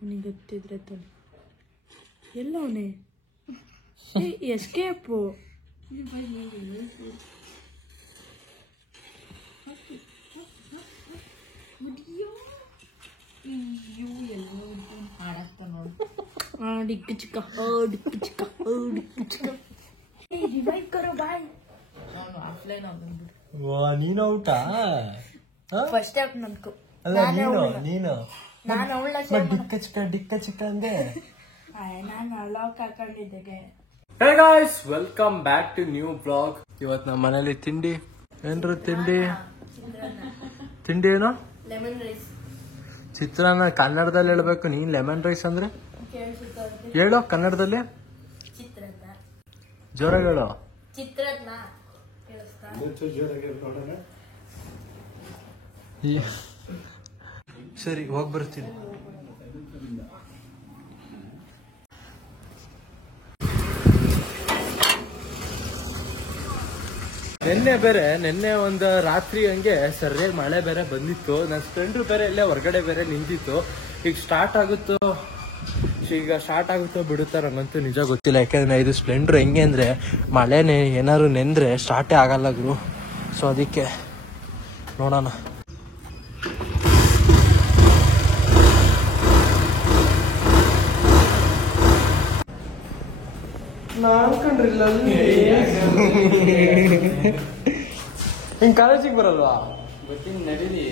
ಅವನಿಗೆ ಗೊತ್ತಿದ್ರೆ ತಾನೆ ಎಲ್ಲ ಅವನೇ ಎಸ್ಕೇಪು ಡಿಕ್ಕಿ ಚಿಕ್ಕ ಡಿಕ್ಕಿ ಚಿಕ್ಕ ಡಿಕ್ಕಿ ಚಿಕ್ಕ ರಿವೈವ್ ಕರೋ ಬಾಯ್ ಆಫ್ಲೈನ್ ನೀನು ಔಟಾ ಫಸ್ಟ್ ಸ್ಟೆಪ್ ನಂದು ಅಲ್ಲ ನೀನು ನಾನು ಅವಳ ಡಿಕ್ಕ ಚಿಕ್ಕ ಅಂದೆ ನಾನು lock ಹಾಕೊಂಡಿದ್ದೆ Hey guys, welcome back to new vlog. ಇವತ್ತು ನಮ್ಮ ಮನೇಲಿ ತಿಂಡಿ ಏನ್ರು ತಿಂಡಿ ಏನು ಲೆಮನ್ ರೈಸ್ ಚಿತ್ರಾನ್ನ ಕನ್ನಡದಲ್ಲಿ ಹೇಳ್ಬೇಕು. ನೀನ್ ಲೆಮನ್ ರೈಸ್ ಅಂದ್ರೆ ಹೇಳೋ ಕನ್ನಡದಲ್ಲಿ, ಚಿತ್ರಾನ್ನ ಜೋರಾಗಿ ಹೇಳೋ. ಚಿತ್ರಾನ್ನ ಸರಿ ಹೋಗಿ ಬರ್ತೀನಿ. ನಿನ್ನೆ ಒಂದು ರಾತ್ರಿ ಹಂಗೆ ಸರಿಯಾಗಿ ಮಳೆ ಬೇರೆ ಬಂದಿತ್ತು. ನನ್ನ ಫ್ರೆಂಡ್ರು ಬೇರೆ ಇಲ್ಲೇ ಹೊರಗಡೆ ಬೇರೆ ನಿಂತಿತ್ತು. ಈಗ ಸ್ಟಾರ್ಟ್ ಆಗುತ್ತೋ ಬಿಡುತ್ತಾ ನಂಗಂತೂ ನಿಜ ಗೊತ್ತಿಲ್ಲ. ಯಾಕಂದ್ರೆ ಇದು ಸ್ಪ್ಲೆಂಡರ್ ಹೆಂಗೆ ಅಂದ್ರೆ ಮಳೆನೇ ಏನಾದ್ರು ನೆಂದ್ರೆ ಸ್ಟಾರ್ಟೇ ಆಗಲ್ಲ ಗುರು. ಸೊ ಅದಕ್ಕೆ ನೋಡೋಣ. ಹಿಂಗ್ ಕಾಲೇಜಿಗೆ ಬರಲ್ವಾ? ನಡೀಲಿ.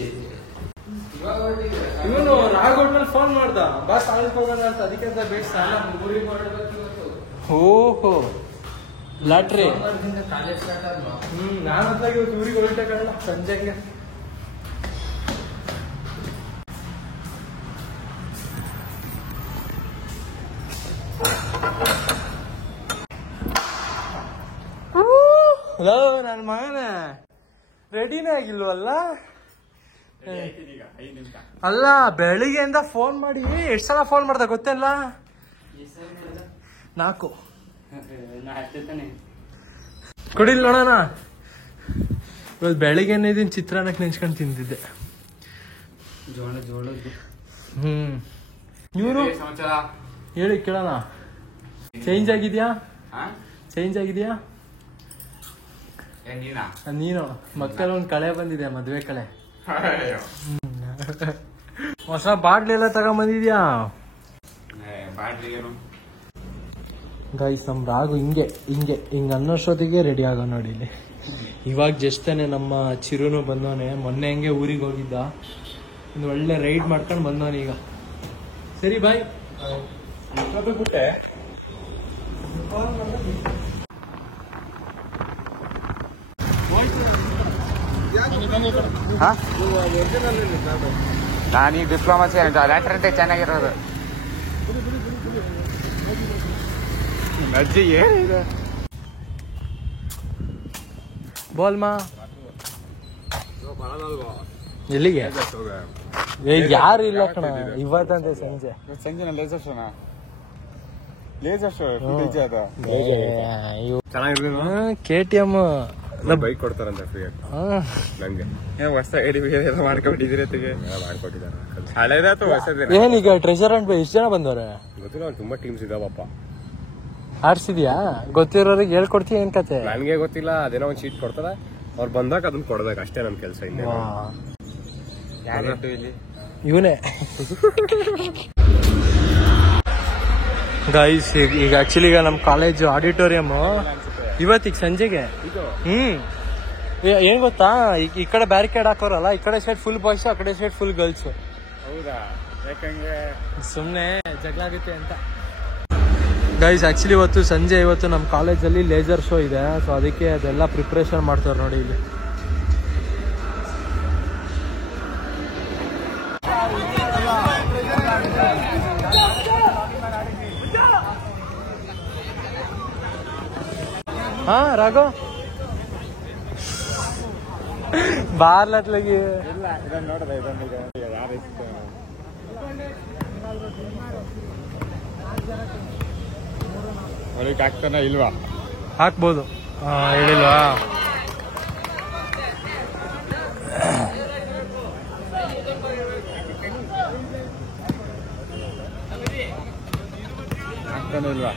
ಇವನು ರಾಘೋಟ್ಮೇಲೆ ಫೋನ್ ಮಾಡ್ದ, ಬಾ ಕಾಲೇಜ್ ಹೋಗೋಣ ಅಂತ. ಅದಕ್ಕೆ ಬೇಡ ಸಾಲ ಊರಿಗೆ ಮಾಡಬೇಕು. ಓಹೋ ಲಾಟ್ರಿ. ನಾನು ಹೊತ್ತಾಗಿ ಇವತ್ತು ಊರಿಗೆ ಹೊರಟಾಗಲ್ಲ ಸಂಜೆಗೆ. ಹಲೋ ನನ್ನ ಮಗನ ರೆಡಿನೇ ಆಗಿಲ್ವಲ್ಲ? ಅಲ್ಲ ಬೆಳಿಗ್ಗೆಯಿಂದ ಫೋನ್ ಮಾಡಿ ಎಷ್ಟು ಸಲ ಫೋನ್ ಮಾಡ್ದ ಗೊತ್ತಿಲ್ಲ? 4 ಕುಡಿಲ್ ನೋಡೋಣ. ಇವತ್ತು ಬೆಳಿಗ್ಗೆನೇ ಇದೀನಿ ಚಿತ್ರಾನ್ನಕ್ಕೆ ನೆಂಚ್ಕೊಂಡು ತಿಂದಿದ್ದೆ. ಇವರು ಹೇಳಿ ಕೇಳೋಣ. ಚೇಂಜ್ ಆಗಿದ್ಯಾ? ನೀನು ಮಕ್ಕಳ ಒಂದ್ ಕಳೆ ಬಂದಿದೆ, ಮದ್ವೆ ಕಳೆ. ಹೊಸ ಬಾಟ್ಲಿ ಎಲ್ಲ ತಗೊಂಬಂದಿದ್ಯಾ? ಗೈಸ್ ನಮ್ ರಾಗು ಹಿಂಗ ಅನ್ನೋಷ್ಟೊತ್ತಿಗೆ ರೆಡಿ ಆಗೋ ನೋಡಿ. ಇಲ್ಲಿ ಇವಾಗ ಜಸ್ಟ್ ತಾನೆ ನಮ್ಮ ಚಿರುನು ಬಂದವನೆ. ಮೊನ್ನೆ ಹಂಗೆ ಊರಿಗೆ ಹೋಗಿದ್ದ, ಒಂದು ಒಳ್ಳೆ ರೈಡ್ ಮಾಡ್ಕೊಂಡು ಬಂದವನೆ ಈಗ. ಸರಿ ಬಾಯ್. ಬಿಟ್ಟೆ ನಾನೀಗ ಡಿಪ್ಲೊಮಾ ಲ್ಯಾಟ್ರಂತೆ ಚೆನ್ನಾಗಿರೋದು. ಅಜ್ಜಿ ಏನಿದೆ ಬೋಲ್ಮಾ ಎಲ್ಲಿಗೆ? ಯಾರು ಇಲ್ಲ ಕಣ ಇವತ್ತಂತೆ ಸಂಜೆ. ಲೇಸರ್ ಶೋ KTM ಬೈಕ್ ಕೊಡ್ತಾರಂತೆ ಫ್ರೀ ನಂಗೆ. ಹೊಸ ಮಾಡ್ಕೊಬಿಟ್ಟಿದ್ದೀರಿ ಹಳೇದ ಅಥವಾ ಹೊಸದೇನ? ಏನೀಗ ಟ್ರೆಷರ್ ಅಂಡ್ ಎಷ್ಟು ಜನ ಬಂದವ್ರೆ ಗೊತ್ತಿಲ್ಲ. ತುಂಬಾ ಟೀಮ್ಸ್ ಇದಾವಪ್ಪ. ಆಡ್ಸಿದ್ಯಾ? ಗೊತ್ತಿರೋರಿಗೆ ಹೇಳ್ಕೊಡ್ತೀಯ ಏನ್ ಕತೆ? ನನ್ಗೆ ಗೊತ್ತಿಲ್ಲ. ಅದೇನೋ ಒಂದ್ ಶೀಟ್ ಕೊಡ್ತಾರ, ಅವ್ರು ಬಂದಾಗ ಅದನ್ನ ಕೊಡ್ಬೇಕು ಅಷ್ಟೇ ನಮ್ ಕೆಲಸ. ಇಲ್ಲ ಇವನೇ ಗೈಸ್. ಈಗ ಆಕ್ಚುಲಿ ಈಗ ನಮ್ ಕಾಲೇಜ್ ಆಡಿಟೋರಿಯಂ ಇವತ್ತಿಗೆ ಸಂಜೆಗೆ ಏನ್ ಗೊತ್ತಾ, ಈ ಕಡೆ ಬ್ಯಾರಿಕೇಡ್ ಹಾಕೋರಲ್ಲ, ಈ ಕಡೆ ಸೈಡ್ ಫುಲ್ ಬಾಯ್ಸ್, ಆ ಕಡೆ ಸೈಡ್ ಫುಲ್ ಗರ್ಲ್ಸ್. ಹೌದಾ? ಯಾಕಂದ್ರೆ ಸುಮ್ನೆ ಜಗಳ ಆಗುತ್ತೆ ಅಂತ. ಗೈಸ್ ಆಕ್ಚುಲಿ ಇವತ್ತು ನಮ್ಮ ಕಾಲೇಜಲ್ಲಿ ಲೇಸರ್ ಶೋ ಇದೆ. ಸೊ ಅದಕ್ಕೆ ಅದೆಲ್ಲ ಪ್ರಿಪ್ರೇಷನ್ ಮಾಡ್ತಾರೆ ನೋಡಿ ಇಲ್ಲಿ. ಹಾ ರಾಘೋ ಬಾರ್ಲತ್ಲಗಿ ನೋಡ್ದೆ ಅವ್ರಿಗೆ ಹಾಕ್ತಾನ ಇಲ್ವಾ? ಹಾಕ್ಬೋದು. ಹೇಳಿಲ್ವಾ? ಇಲ್ವಾ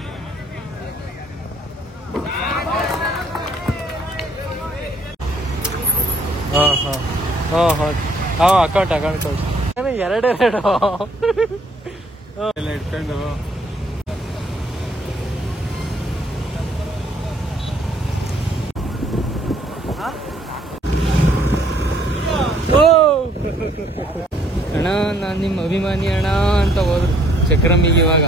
ಅಕೌಂಟ್ ಎರಡೆರಡು ಎಲ್ಲ ಇಟ್ಕೊಂಡು ಅಣ್ಣ ನಾನ್ ನಿಮ್ಮ ಅಭಿಮಾನಿ ಅಣ್ಣ ಅಂತ ಹೋದ್ರು ಚಕ್ರಮ್ಮಿಗೆ ಇವಾಗ.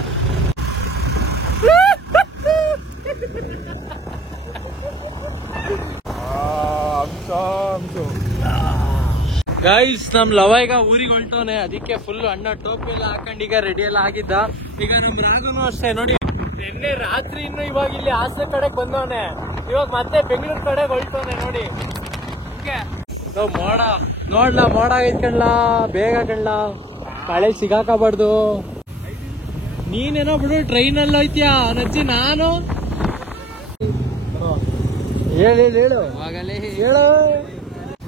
ಗೈಸ್ ನಮ್ ಲವ ಈಗ ಊರಿಗೆ ಹೊಂಟೋನೆ, ಅದಕ್ಕೆ ಫುಲ್ ಅಣ್ಣ ಟೋಪಿ ಎಲ್ಲ ಹಾಕೊಂಡ್ ಈಗ ರೆಡಿ ಎಲ್ಲ ಆಗಿದ್ದ. ಈಗ ನಮ್ ರಾಘನು ಅಷ್ಟೇ ನೋಡಿ, ನಿನ್ನೆ ರಾತ್ರಿ ಇನ್ನು ಇವಾಗ ಇಲ್ಲಿ ಹಾಸನ ಕಡೆಗೆ ಬಂದವನೆ, ಇವಾಗ ಮತ್ತೆ ಬೆಂಗಳೂರು ಕಡೆಗೆ ಹೊಲ್ಟೋನೆ ನೋಡಿ. ಮೋಡ ನೋಡ್ಲಾ, ಮೋಡ ಐತ್ಕಣ್ಲಾ, ಬೇಗ ಕಣ್ಲಾ, ಮಳೆ ಸಿಗಾಕಬಾರ್ದು. ನೀನೇನೋ ಬಿಡು ಟ್ರೈನ್ ಅಲ್ಲಿ ಹೋಯ್ತೀಯ ನಚ್ಚಿ, ನಾನು ಹೇಳು ಹೇಳು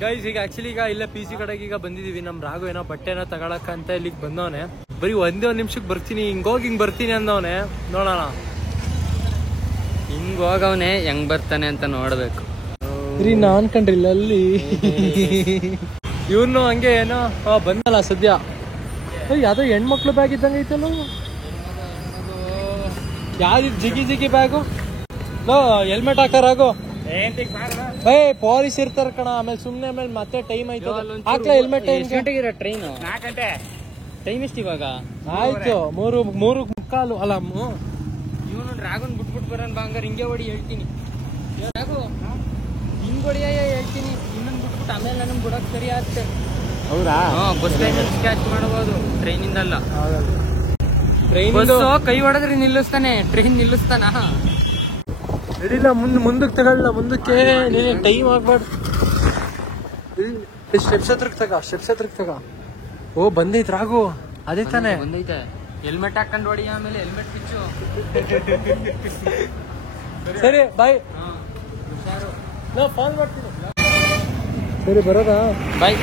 ಗೈಸ್. ಈಗ ಆಕ್ಚುಲಿ ಈಗ ಇಲ್ಲ ಪಿ ಸಿ ಕಡೆಗೆ ಈಗ ಬಂದಿದೀವಿ. ನಮ್ ರಾಘು ಏನೋ ಬಟ್ಟೆನ ತಗೊಳಕ ಅಂತ ಇಲ್ಲಿಗೆ ಬಂದವನೆ. ಬರೀ ಒಂದೇ ಒಂದ್ ನಿಮಿಷಕ್ಕೆ ಬರ್ತೀನಿ, ಹಿಂಗೋಗಿ ಹಿಂಗ್ ಬರ್ತೀನಿ ಅಂದವನೆ. ನೋಡೋಣ ಹಿಂಗ್ ಹೋಗವನೆ ಹೆಂಗ್ ಬರ್ತಾನೆ ಅಂತ ನೋಡ್ಬೇಕು. ನಾ ಅನ್ಕೊಂಡ್ರಿಲ್ಲ ಅಲ್ಲಿ ಇವನು ಹಂಗೆ ಏನೋ ಬಂದಲ್ಲ ಸದ್ಯ. ಯಾವ್ದೋ ಹೆಣ್ಮಕ್ಳು ಬ್ಯಾಗ್ ಇದ್ದಂಗೆ ಐತಲ್ಲ, ಯಾವ್ದು ಜಿಗಿ ಜಿಗಿ ಬ್ಯಾಗು. ಹೆಲ್ಮೆಟ್ ಹಾಕಾರಾಗು, ಪಾಲಿಸ್ ಇರ್ತಾರ ಕಣ. ಆಮೇಲೆ ಸುಮ್ನೆ ಆಮೇಲೆ ಮತ್ತೆ ಟೈಮ್ ಆಯ್ತು, ಹಾಕ್ಲ ಹೆಲ್ಮೆಟ್. ಎಷ್ಟು ಗಂಟೆಗೆ ಇರೋ ಟ್ರೈನ್? 4 ಗಂಟೆ. ಟೈಮ್ ಎಷ್ಟು ಇವಾಗ? ಆಯ್ತು 3:45 ಅಲ್ಲ. ಇವನು ಡ್ರಾಗನ್ ಬಿಟ್ಬಿಟ್ಟು ಬರೋಣ ಬಾ, ಹಂಗಾರೆ ಹಿಂಗೆ ಹೊಡಿ ಹೇಳ್ತೀನಿ. ರಾಗು ಹಿಂಗ್ ಹೊಡಿಯ ಹೇಳ್ತೀನಿ, ಇನ್ನೊಂದು ಬಿಟ್ಬಿಟ್ಟು ಆಮೇಲೆ ನನಗೆ ಬಿಡೋಕ್ ಸರಿ ಆಗುತ್ತೆ. ಹೌದಾ? ಬಸ್ ಟೈಮಲ್ಲಿ ಕ್ಯಾಚ್ ಮಾಡಬಹುದು, ಟ್ರೈನಿಂದಲ್ಲ. ಟ್ರೈನ್ ಕೈ ಹೊಡೆದ್ರೆ ನಿಲ್ಲಿಸ್ತಾನೆ, ಟ್ರೈನ್ ನಿಲ್ಲಿಸ್ತಾನ. ನಡಿಲ್ಲ, ಮುಂದಕ್ಕೆ ತಗೊಳ್ಳ, ಮುಂದಕ್ಕೆ ಟೈಮ್ ಆಗ್ಬಾರ್ದು. ಸ್ಟೆಪ್ಸ್ ಹತ್ರಕ್ಕೆ ತಗ. ಓ ಬಂದೈತ್ ರಾಘು, ಅದೇ ತಾನೆ ಬಂದೈತೆ. ಹೆಲ್ಮೆಟ್ ಹಾಕೊಂಡು ಹೊಡಿ, ಆಮೇಲೆ ಹೆಲ್ಮೆಟ್ ಪಿಚ್ಚು. ಸರಿ ಬಾಯ್, ಫೋನ್ ಮಾಡ್ತೀನಿ. ಸರಿ ಬರೋದಾ? ಬಾಯ್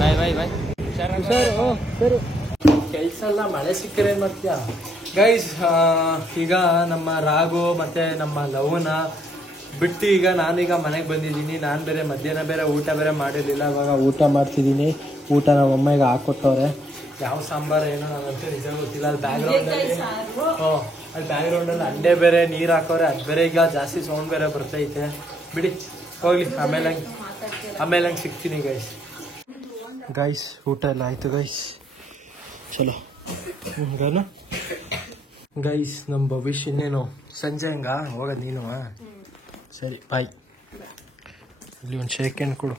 ಬಾಯ್ ಬಾಯ್ ಬಾಯ್. ಸರಿ. ಕೆಲ್ಸ ಎಲ್ಲ ಮಳೆ ಸಿಕ್ಕರೆ ಏನ್ ಮಾಡ್ತೀಯ ಗೈಸ್? ಈಗ ನಮ್ಮ ರಾಘು ಮತ್ತೆ ನಮ್ಮ ಲವನ ಬಿಟ್ಟು ಈಗ ನಾನೀಗ ಮನೆಗೆ ಬಂದಿದ್ದೀನಿ. ನಾನು ಬೇರೆ ಮಧ್ಯಾಹ್ನ ಬೇರೆ ಊಟ ಬೇರೆ ಮಾಡಿರಲಿಲ್ಲ, ಇವಾಗ ಊಟ ಮಾಡ್ತಿದ್ದೀನಿ. ಊಟ ನಮ್ಮ ಅಮ್ಮ ಈಗ ಹಾಕೊಟ್ಟವ್ರೆ. ಯಾವ ಸಾಂಬಾರು ಏನೋ ನನಗಂತೂ ನಿಜ ಗೊತ್ತಿಲ್ಲ. ಅಲ್ಲಿ ಬ್ಯಾಕ್ಗ್ರೌಂಡಲ್ಲಿ ಅಂಡೆ ಬೇರೆ ನೀರು ಹಾಕೋರೆ, ಅದು ಬೇರೆ ಈಗ ಜಾಸ್ತಿ ಸೌಂಡ್ ಬೇರೆ ಬರ್ತೈತೆ. ಬಿಡಿ ಹೋಗ್ಲಿ, ಆಮೇಲೆ ಹಂಗೆ ಸಿಗ್ತೀನಿ ಗೈಸ್. ಊಟ ಎಲ್ಲ ಆಯ್ತು ಗೈಸ್, ಚಲೋ ಗೈಸ್. ನಮ್ಮ ಭವಿಷ್ಯ ಇನ್ನೇನು ಸಂಜೆ ಹಂಗ ಹೋಗೋದು ನೀನು? ಸರಿ ಬಾಯ್. ಇಲ್ಲಿ ಒಂದು ಶೇಕ್ ಹ್ಯಾಂಡ್ ಕೊಡು,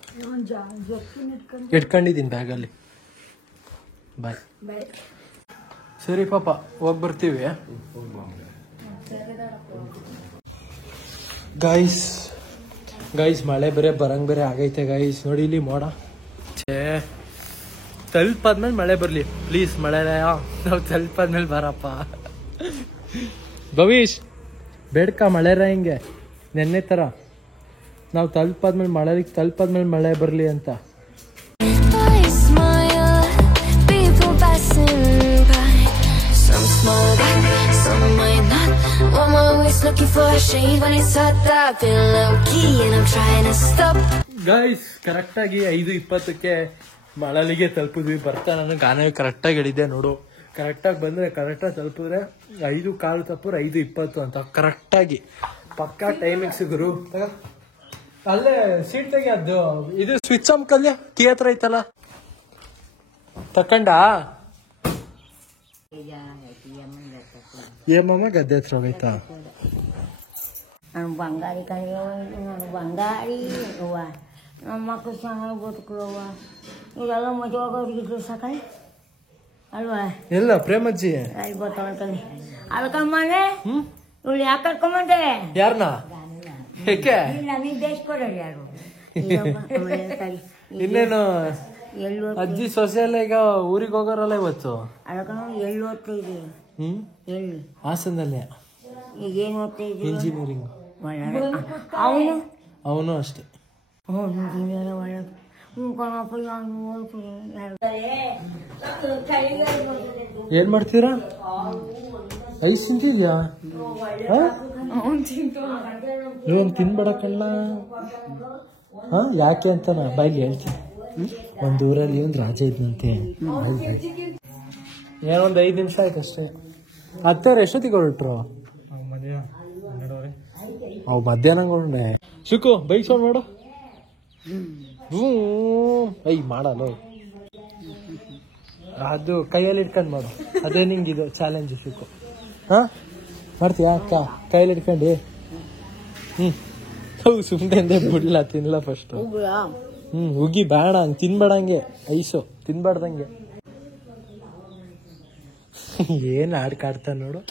ಇಟ್ಕೊಂಡಿದ್ದೀನಿ ಬ್ಯಾಗಲ್ಲಿ. ಬಾಯ್. ಸರಿ ಪಾಪ, ಹೋಗಿ ಬರ್ತೀವಿ ಗೈಸ್. ಮಳೆ ಬೇರೆ ಬರಂಗ್ ಬೇರೆ ಆಗೈತೆ ಗೈಸ್. ನೋಡಿ ಇಲ್ಲಿ ಮೋಡ. ತಲುಪಾದ್ಮೇಲೆ ಮಳೆ ಬರ್ಲಿ ಪ್ಲೀಸ್. ಮಳೆ ನಾವು ತಲುಪಾದ್ಮೇಲೆ ಬರಪ್ಪ ಭವಿಷ್, ಬೇಡ್ಕ ಮಳೆರ ಹಿಂಗೆ ನೆನ್ನೆ ತರ. ನಾವು ತಲುಪಾದ್ಮೇಲೆ ಮಳೆ ಬರ್ಲಿ ಅಂತ. ಗೈಸ್ ಕರೆಕ್ಟಾಗಿ 5:20ಕ್ಕೆ ಮಳಲಿಗೆ ತಲುಪಿದ್ವಿ. ಬರ್ತಾ ನಾನು ಗಾನ ಕರೆಕ್ಟಾಗಿ ಹೇಳಿದ್ದೆ ನೋಡು. ಕರೆಕ್ಟಾಗಿ ಬಂದ್ರೆ ಕರೆಕ್ಟಾಗಿ ತಲುಪಿದ್ರೆ 5:15 ತಪ್ಪುದ್ರೆ 5:20 ಅಂತ ಕರೆಕ್ಟಾಗಿ ಪಕ್ಕಾ ಟೈಮಿಂಗ್ ಸಿಗರು. ಅಲ್ಲೇ ಸೀಟ್ ತೆಗಿ, ಅದು ಇದು ಸ್ವಿಚ್ ಅಂಕಲ್ಯ ಕೀ ಹತ್ರ ಐತಲ್ಲ, ತಕೊಂಡ ಏಮಮ್ಮ ಗದ್ದೆ ಹತ್ರ ಹೋಗೈತಾ? ನಾನು ಬಂಗಾರಿ ಕಳೆಯೋ, ನಾನು ಬಂಗಾರಿ ಅವ್ವ. ನಮ್ಮ ಮಕ್ಕಳು ಚೆನ್ನಾಗಿ ಬದುಕುವ, ಇದೆಲ್ಲ ಮದುವೆ ಆಗೋರಿಗಿದ್ರು ಸಾಕಲ್ಲ ಅಲ್ವಾ? ಎಲ್ಲ ಪ್ರೇಮಜ್ಜಿ ಅಲ್ಲಿ ಗೊತ್ತಾಗತ್ತಲ್ಲಿ ಅಲ್ಕಮ್ಮನೆ. ಇವಳು ಯಾಕೆ ಕರ್ಕೊಂಬಂದೆ? ಯಾರನ್ನ? ಏಕೆ ನನಗೆ ದೇಶಕೊಡೋರು ಯಾರು? ಇನ್ನೇನು ಎಲ್ಲಿ ಅಜ್ಜಿ ಸೊಸೆ ಎಲ್ಲ ಈಗ ಊರಿಗೆ ಹೋಗೋರಲ್ಲ ಇವತ್ತು. ಅಲ್ಕಮ್ಮ ಎಲ್ಲಿ ಓದ್ತಾ ಇದ್ದೀವಿ? ಎಲ್ಲಿ? ಹಾಸನದಲ್ಲೇ. ಈಗ ಏನು ಓದ್ತಾ ಇದ್ದೀವಿ? ಇಂಜಿನಿಯರಿಂಗ್. ಅವನು ಅಷ್ಟೇ. ಒಳಗೆ ಏನ್ ಮಾಡ್ತೀರಾ? ಐಸ್ ತಿಂತಿದ್ಯಾ? ಇವಾಗ ತಿನ್ಬೇಡ ಕಳ್ಳ. ಯಾಕೆ ಅಂತ ನಾ ಬಾಯ್ಲಿ ಹೇಳ್ತೀನಿ. ಒಂದ್ ಊರಲ್ಲಿ ಒಂದು ರಾಜ ಇದ್ನಂತೆ. ಏನೊಂದ್ 5 ನಿಮಿಷ ಆಯ್ತು ಅಷ್ಟೇ. ಅತ್ತೆ ಎಷ್ಟೊತ್ತಿಗೆ ಹೊರಟ್ರು? ಅವ್ ಮಧ್ಯಾಹ್ನ ಹೊರಟೆ. ಶಿಕು ಬೈಕ್ ಸೌಂಡ್ ಮಾಡು. ಮಾಡಲ್ಲ ಅದು ಕೈಯಲ್ಲಿ ಇಟ್ಕೊಂಡ್ ಮಾಡು. ಅದೇ ನಿಂಗಿದು ಚಾಲೆಂಜ್ ಶಿಕು. ಮಾಡ್ತೀಯಾ ಅಕ್ಕ? ಕೈಯಲ್ಲಿ ಇಟ್ಕೊಂಡು ಸುಮ್ಮನೆ ಬಿಡ್ಲ ತಿನ್ಲ ಫಸ್ಟ್. ಉಗಿ ಬೇಡ, ಹಂಗೆ ತಿನ್ಬೇಡಂಗೆ. ಐಸು ತಿನ್ಬಾರ್ದಂಗೆ. ಏನ್ ಆಡ್ಕಾಡ್ತಾ ನೋಡು.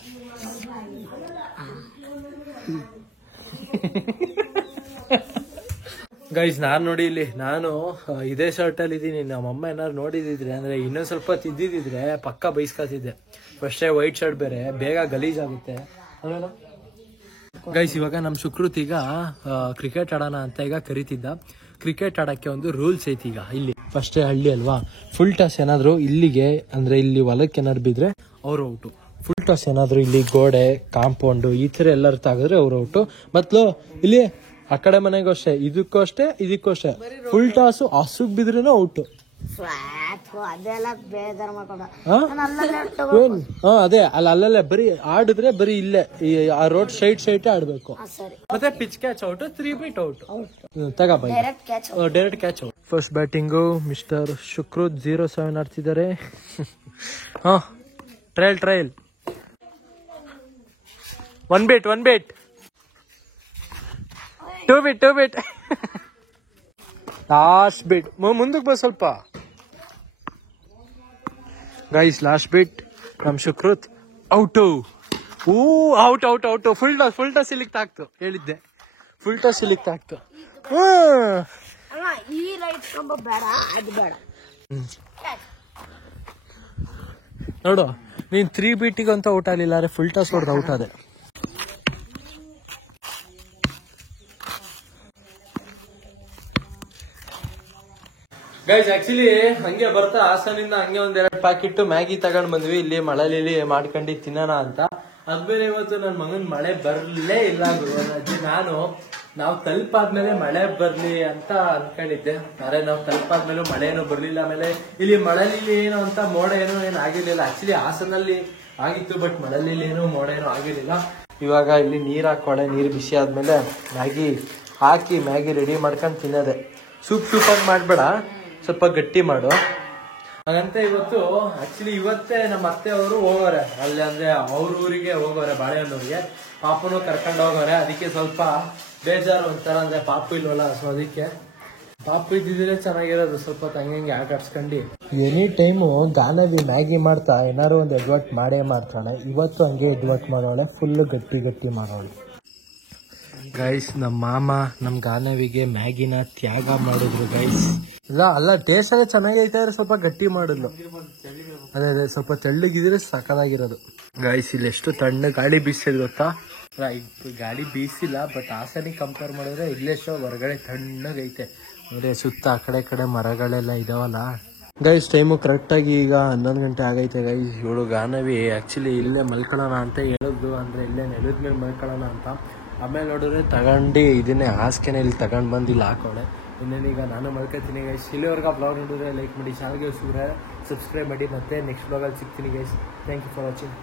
ಗೈಸ್ ನಾನ್ ನೋಡಿ ಇಲ್ಲಿ ನಾನು ಇದೇ ಶರ್ಟ್ ಅಲ್ಲಿ ಇದೀನಿ. ನಮ್ಮಮ್ಮ ಏನಾದ್ರು ನೋಡಿದಿದ್ರೆ ಅಂದ್ರೆ ಇನ್ನೊಂದ್ ಸ್ವಲ್ಪ ತಿದ್ದಿದ್ರೆ ಪಕ್ಕ ಬೈಸ್ಕೊತಿದ್ದೆ. ಫಸ್ಟೇ ವೈಟ್ ಶರ್ಟ್ ಬೇರೆ ಬೇಗ ಗಲೀಜ್ ಆಗುತ್ತೆ. ಗೈಸ್ ಇವಾಗ ನಮ್ ಸುಕೃತ್ ಈಗ ಕ್ರಿಕೆಟ್ ಆಡೋಣ ಅಂತ ಈಗ ಕರಿತಿದ್ದ. ಕ್ರಿಕೆಟ್ ಆಡಕ್ಕೆ ಒಂದು ರೂಲ್ಸ್ ಐತಿ ಈಗ ಇಲ್ಲಿ. ಫಸ್ಟೇ ಹಳ್ಳಿ ಅಲ್ವಾ, ಫುಲ್ ಟಾಸ್ ಏನಾದ್ರು ಇಲ್ಲಿಗೆ ಅಂದ್ರೆ ಇಲ್ಲಿ ಹೊಲಕ್ಕೆ ಏನಾದ್ರು ಬಿದ್ರೆ ಅವ್ರು ಔಟು. ಫುಲ್ ಟಾಸ್ ಏನಾದ್ರು ಇಲ್ಲಿ ಗೋಡೆ ಕಾಂಪೌಂಡ್ ಈ ತರ ಎಲ್ಲರೂ ತಾಗಿದ್ರೆ ಅವ್ರು ಔಟು. ಮತ್ಲು ಇಲ್ಲಿ ಆ ಕಡೆ ಮನೆಗೂ ಅಷ್ಟೇ, ಇದಕ್ಕೂ ಅಷ್ಟೇ ಇದಕ್ಕೂ ಅಷ್ಟೇ. ಫುಲ್ ಟಾಸು ಹಸುಗ್ ಬಿದ್ರೇನು ಔಟು. ಅದೇ ಅಲ್ಲಲ್ಲೇ ಬರೀ ಆಡಿದ್ರೆ ಬರೀ ಇಲ್ಲೇ ಆ ರೋಡ್ ಸ್ಟ್ರೈಟ್ ಆಡ್ಬೇಕು. ಮತ್ತೆ ಪಿಚ್ ಕ್ಯಾಚ್ ಔಟ್, 3 ಬೈಟ್ ಔಟ್. ತಗೋಬೈ direct catch out. First batting mister Sukrut 0-7 ಆಡ್ತಿದ್ದಾರೆ. Trial 1 bit 2 bit last bit. ಮುಂದಕ್ಕೆ ಬಾ ಸ್ವಲ್ಪ. ಗೈಸ್ ಲಾಸ್ಟ್ ಬಿಟ್ ನಮ್ Sukrut out. Out. Full toss ಇಲ್ಲಿಗೆ ತಾಕ್ತು. ಹೇಳಿದ್ದೆ ಫುಲ್ ಟಾಸ್ ಇಲ್ಲಿಗೆ ತಾಕ್ತು. ನೋಡು ನೀನ್ 3 ಬೀಟಿಗೆ ಅಂತ ಔಟ್ ಆಗಲಿಲ್ಲ, ಫುಲ್ ಟಾಸ್ ಹೊಡೆದು ಔಟ್ ಆದೆ. ಗೈಸ್ ಆಕ್ಚುಲಿ ಹಂಗೆ ಬರ್ತಾ ಹಾಸನಿಂದ ಹಂಗೆ 1-2 ಪ್ಯಾಕೆಟ್ ಮ್ಯಾಗಿ ತಗೊಂಡ್ ಬಂದ್ವಿ. ಇಲ್ಲಿ ಮಳೆಲಿ ಮಾಡ್ಕೊಂಡು ತಿನ್ನೋಣ ಅಂತ. ಅದ್ಮೇಲೆ ಇವತ್ತು ನನ್ ಮಗನ್ ಮಳೆ ಬರ್ಲೇ ಇಲ್ಲ ಗುರು. ನಾವು ತಲುಪಾದ್ಮೇಲೆ ಮಳೆ ಬರ್ಲಿ ಅಂತ ಅನ್ಕೊಂಡಿದ್ದೆ. ಆದ್ರೆ ನಾವು ತಲುಪಾದ್ಮೇಲೆ ಮಳೆನೂ ಬರ್ಲಿಲ್ಲ. ಆಮೇಲೆ ಇಲ್ಲಿ ಮಳೆಲಿ ಏನು ಅಂತ ಮೋಡ ಏನು ಆಗಿರ್ಲಿಲ್ಲ. ಆಕ್ಚುಲಿ ಹಾಸನಲ್ಲಿ ಆಗಿತ್ತು, ಬಟ್ ಮಳೆಲಿ ಏನು ಮೋಡ ಏನು ಆಗಿರ್ಲಿಲ್ಲ. ಇವಾಗ ಇಲ್ಲಿ ನೀರ್ ಹಾಕೊಳ್ಳೆ. ನೀರು ಬಿಸಿ ಆದ್ಮೇಲೆ ಮ್ಯಾಗಿ ಹಾಕಿ ಮ್ಯಾಗಿ ರೆಡಿ ಮಾಡ್ಕೊಂಡು ತಿನ್ನೋದೆ. ಸೂಪ್ ಆಗಿ ಮಾಡ್ಬೇಡ, ಸ್ವಲ್ಪ ಗಟ್ಟಿ ಮಾಡು. ಹಾಗಂತ ಇವತ್ತೇ ನಮ್ಮ ಅತ್ತೆ ಅವರು ಹೋಗೋರೆ ಅಲ್ಲಿ, ಅಂದ್ರೆ ಅವ್ರ ಊರಿಗೆ ಹೋಗೋರೆ, ಬಾಳೆಹಣ್ಣೂರಿಗೆ. ಪಾಪನು ಕರ್ಕೊಂಡು ಹೋಗೋರೆ. ಅದಕ್ಕೆ ಸ್ವಲ್ಪ ಬೇಜಾರು ಒಂಥರ, ಅಂದ್ರೆ ಪಾಪು ಇಲ್ವಲ್ಲ. ಸೊ ಅದಕ್ಕೆ ಪಾಪು ಇದ್ದಿದ್ರೆ ಚೆನ್ನಾಗಿರೋದು. ಸ್ವಲ್ಪ ತಂಗಂಗೆ ಆಟ ಆಡ್ಸ್ಕೊಂಡು ಎನಿ ಟೈಮು ಗಾನವಿ ಮ್ಯಾಗಿ ಮಾಡ್ತಾ ಏನಾರು ಒಂದು ಎಡ್ವರ್ಟ್ ಮಾಡೇ ಮಾಡ್ತಾಳೆ. ಇವತ್ತು ಹಂಗೆ ಎಡ್ವರ್ಟ್ ಮಾಡೋಳೆ, ಫುಲ್ ಗಟ್ಟಿ ಮಾಡೋಳು. ಗೈಸ್ ನಮ್ಮ ಮಾಮ ನಮ್ ಗಾನವಿಗೆ ಮ್ಯಾಗಿನ ತ್ಯಾಗ ಮಾಡಿದ್ರು ಗೈಸ್. ಅಲ್ಲ ಟೇಸ್ಟ್ ಎಲ್ಲ ಚೆನ್ನಾಗೈತೆ, ಸ್ವಲ್ಪ ಗಟ್ಟಿ ಮಾಡಿದ್ಲು. ಅದೇ ಸ್ವಲ್ಪ ತೆಳ್ಳಗಿದ್ರೆ ಸಕಲಾಗಿರೋದು. ಗೈಸ್ ಇಲ್ಲಿ ಎಷ್ಟು ತಣ್ಣ ಗಾಳಿ ಬೀಸಿದ್ ಗೊತ್ತಾ? ಗಾಳಿ ಬೀಸಿಲ್ಲ, ಬಟ್ ಹಾಸನಿಗೆ ಕಂಪೇರ್ ಮಾಡಿದ್ರೆ ಇಲ್ಲೆಷ್ಟೋ ಹೊರಗಡೆ ತಣ್ಣಗೈತೆ. ಅಂದ್ರೆ ಸುತ್ತ ಆ ಕಡೆ ಮರಗಳೆಲ್ಲ ಇದಾವಲ್ಲ. ಗೈಸ್ ಟೈಮು ಕರೆಕ್ಟಾಗಿ ಈಗ 11 ಗಂಟೆ ಆಗೈತೆ ಗೈಸ್. ಇವಳು ಗಾನವಿ ಆಕ್ಚುಲಿ ಇಲ್ಲೇ ಮಲ್ಕೊಳ್ಳೋಣ ಅಂತ ಹೇಳಿದ್ಲು, ಅಂದ್ರೆ ಇಲ್ಲೇ ನೆಲದ ಮೇಲೆ ಮಲ್ಕೊಳ್ಳೋಣ ಅಂತ. ಆಮೇಲೆ ನೋಡಿದ್ರೆ ತಗೊಂಡು ಇದನ್ನೇ ಹಾಸಿಗೆನೆ ಇಲ್ಲಿ ತಗೊಂಡು ಬಂದು ಇಲ್ಲಿ ಹಾಕೋಳೆ. ಇನ್ನೇನೀಗ ನಾನು ಮಲ್ಕೊತೀನಿ ಗೈಸ್. ಇಲ್ಲಿವರೆಗೆ ಬ್ಲಾಗ್ ನೋಡಿದ್ರೆ ಲೈಕ್ ಮಾಡಿ, ಚಾನಲ್ಗೆ ಸಬ್ಸ್ಕ್ರೈಬ್ ಮಾಡಿ. ಮತ್ತೆ ನೆಕ್ಸ್ಟ್ ಬ್ಲಾಗಲ್ಲಿ ಸಿಗ್ತೀನಿ guys. Thank you for watching.